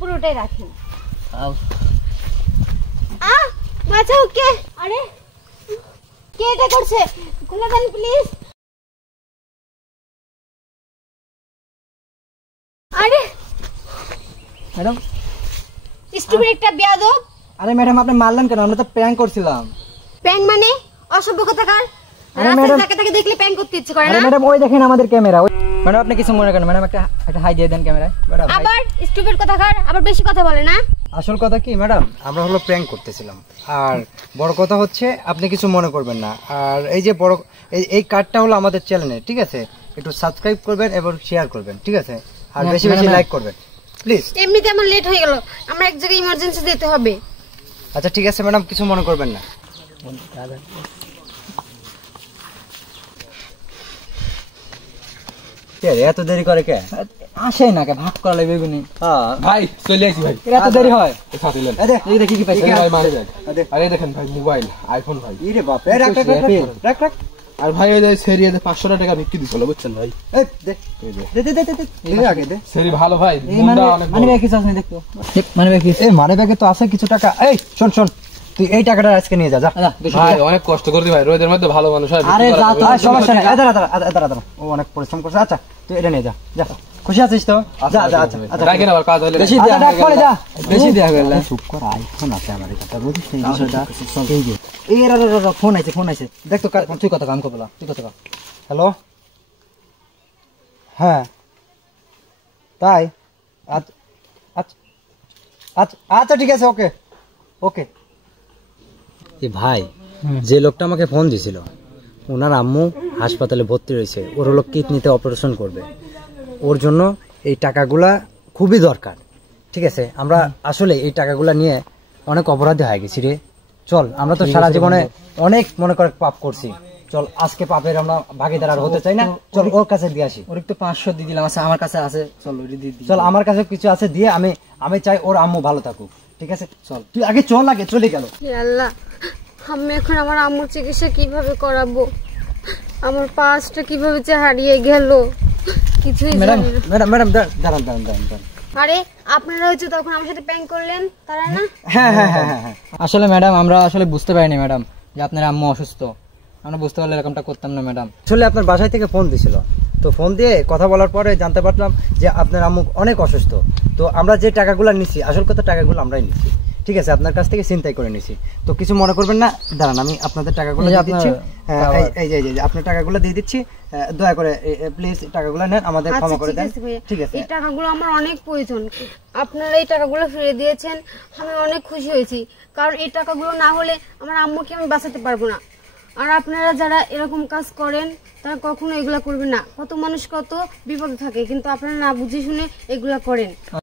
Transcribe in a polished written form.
পুরোটাই রাখেন। বাঁচাও, কে? আরে কে এটা করছে? খুলে দেন প্লিজ। আরে ম্যাডাম, স্টুপিড একটা বেয়াদব। আরে ম্যাডাম আপনি মারলেন কেন? আমরা তো প্র্যাঙ্ক করছিলাম। প্যাং মানে অসভ্য কথাকার। আরে ম্যাডাম, তাকে দেখলে প্যাং করতে ইচ্ছে করে আরে না? ম্যাডাম ওই দেখেন আমাদের ক্যামেরা। ম্যাডাম আপনি কিছু মনে করেন ম্যাডাম, একটা হাই দিয়ে দেন ক্যামেরায়। ম্যাডাম আবার স্টুপিড কথাকার, আবার বেশি কথা বলে না। আসল কথা কি ম্যাডাম, আমরা হলো প্র্যাঙ্ক করতেছিলাম। আর বড় কথা হচ্ছে আপনি কিছু মনে করবেন না। আর এই যে বড় এই কার্ডটা হলো আমাদের চ্যানেলে, ঠিক আছে? একটু সাবস্ক্রাইব করবেন এবং শেয়ার করবেন, ঠিক আছে? আর বেশি বেশি লাইক করবেন প্লিজ। এমনিতে আমার লেট হয়ে গেল, আমরা এক জায়গায় ইমার্জেন্সি যেতে হবে। আচ্ছা ঠিক আছে ম্যাডাম, কিছু মনে করবেন না। এত দেরি করে কে? আসে না কে? ভাগ করা লাগবে বেগুনি। ভাই চলে আসি ভাই, এত দেরি হয়? দেখি কি পাইছে ভাই। আরে দেখেন ভাই, মোবাইল আইফোন ভাই। ইরে বাপ রে, রাখ রাখ রাখ রাখ। আর ভাই ওই যে সেরিয়ে 500 টাকা বিক্রি দিছিল, বুঝছেন ভাই? এই দে দে দে দে দে আগে দে। সেরি ভালো ভাই, মুন্ডা অনেক মানে ব্যাগ কিছু আছে দেখতো। মানে ব্যাগ এই মানে ব্যাগে তো আছে কিছু টাকা। এই শোন শোন, তুই এই টাকাটা আজকে নিয়ে যা। ভাই অনেক কষ্ট করছি ভাই, রোদের মধ্যে ভালো মানুষ হয়। আরে যা তো, সমস্যা নাই। দাঁড়া, ও অনেক পরিশ্রম করছে। আচ্ছা তুই এটা নিয়ে যা যা। খুশি আছিস তো? যা যা। আচ্ছা রাখেন, আবার কাজ হলে বেশি দেয়া করে যা। বেশি দেয়া গেল। চুপ কর, আইফোন আছে আমার কাছে, বুঝিস এই বিষয়টা। এই যে এই ফোন আইছে দেখ তো। তুই কথা কাম কর বলা, তুই কথা কর। হ্যালো, হ্যাঁ তাই? আচ্ছা ঠিক আছে, ওকে ওকে। ভাই, যে লোকটা আমাকে ফোন দিছিল, ওনার আম্মু হাসপাতালে ভর্তি রয়েছে। ওর হলো কিডনিতে অপারেশন করবে। ওর জন্য এই টাকাগুলা খুবই দরকার, ঠিক আছে? আমরা আসলে এই টাকাগুলা নিয়ে অনেক অপরাধী হয়ে গেছি রে। চল, আমরা তো সারা জীবনে অনেক মনে করে পাপ করছি। চল আজকে পাপের আমরা ভাগিদার আর হতে চাই না। চল ওর কাছে দিয়ে আসি। ওর একটু 500 দিয়ে দিলাম। আছে আমার কাছে আছে, চল আমার কাছে কিছু আছে দিয়ে আমি চাই ওর আম্মু ভালো থাকুক, ঠিক আছে? চল তুই আগে চল। আগে চলে গেল। হে আল্লাহ, আমি এখন আমার আম্মুর চিকিৎসা কিভাবে করাবো? আমার পাসটা কিভাবে যে হারিয়ে গেল কিছুই জানি না। ম্যাডাম দাঁড়ান। আরে আপনারা হচ্ছে তখন আমার সাথে প্র্যাঙ্ক করলেন, তারা না? হ্যাঁ। আসলে ম্যাডাম আমরা আসলে বুঝতে পারিনি ম্যাডাম যে আপনার আম্মু অসুস্থ। আমরা বুঝতে পারলে এরকমটা করতাম না ম্যাডাম। আসলে আপনার বাসায় থেকে ফোন দিছিল, তো ফোন দিয়ে কথা বলার পরে জানতে পারলাম যে আপনার আম্মু অনেক অসুস্থ। তো আমরা যে টাকাগুলো নিছি, আসল কথা টাকাগুলো আমরাই নিছি, ঠিক আছে? আপনার কাছ থেকে চিন্তাই করে নিছি। তো কিছু মনে করবেন না। দাঁড়ান, আমি আপনাদের টাকাগুলো দিয়ে দিচ্ছি। এই যে আপনার টাকাগুলো দিয়ে দিচ্ছি। দয়া করে প্লিজ টাকাগুলো নেন, আমাদের ক্ষমা করে দেন, ঠিক আছে? এই টাকাগুলো আমার অনেক প্রয়োজন। আপনারা এই টাকাগুলো ফিরিয়ে দিয়েছেন, আমি অনেক খুশি হয়েছি। কারণ এই টাকাগুলো না হলে আমার আম্মুকে আমি বাঁচাতে পারবো না। আর আপনারা যারা এরকম কাজ করেন তারা কখনো এগুলা করবেন না। কত মানুষ কত বিপদে থাকে, কিন্তু আপনারা না বুঝে শুনে এগুলা করেন।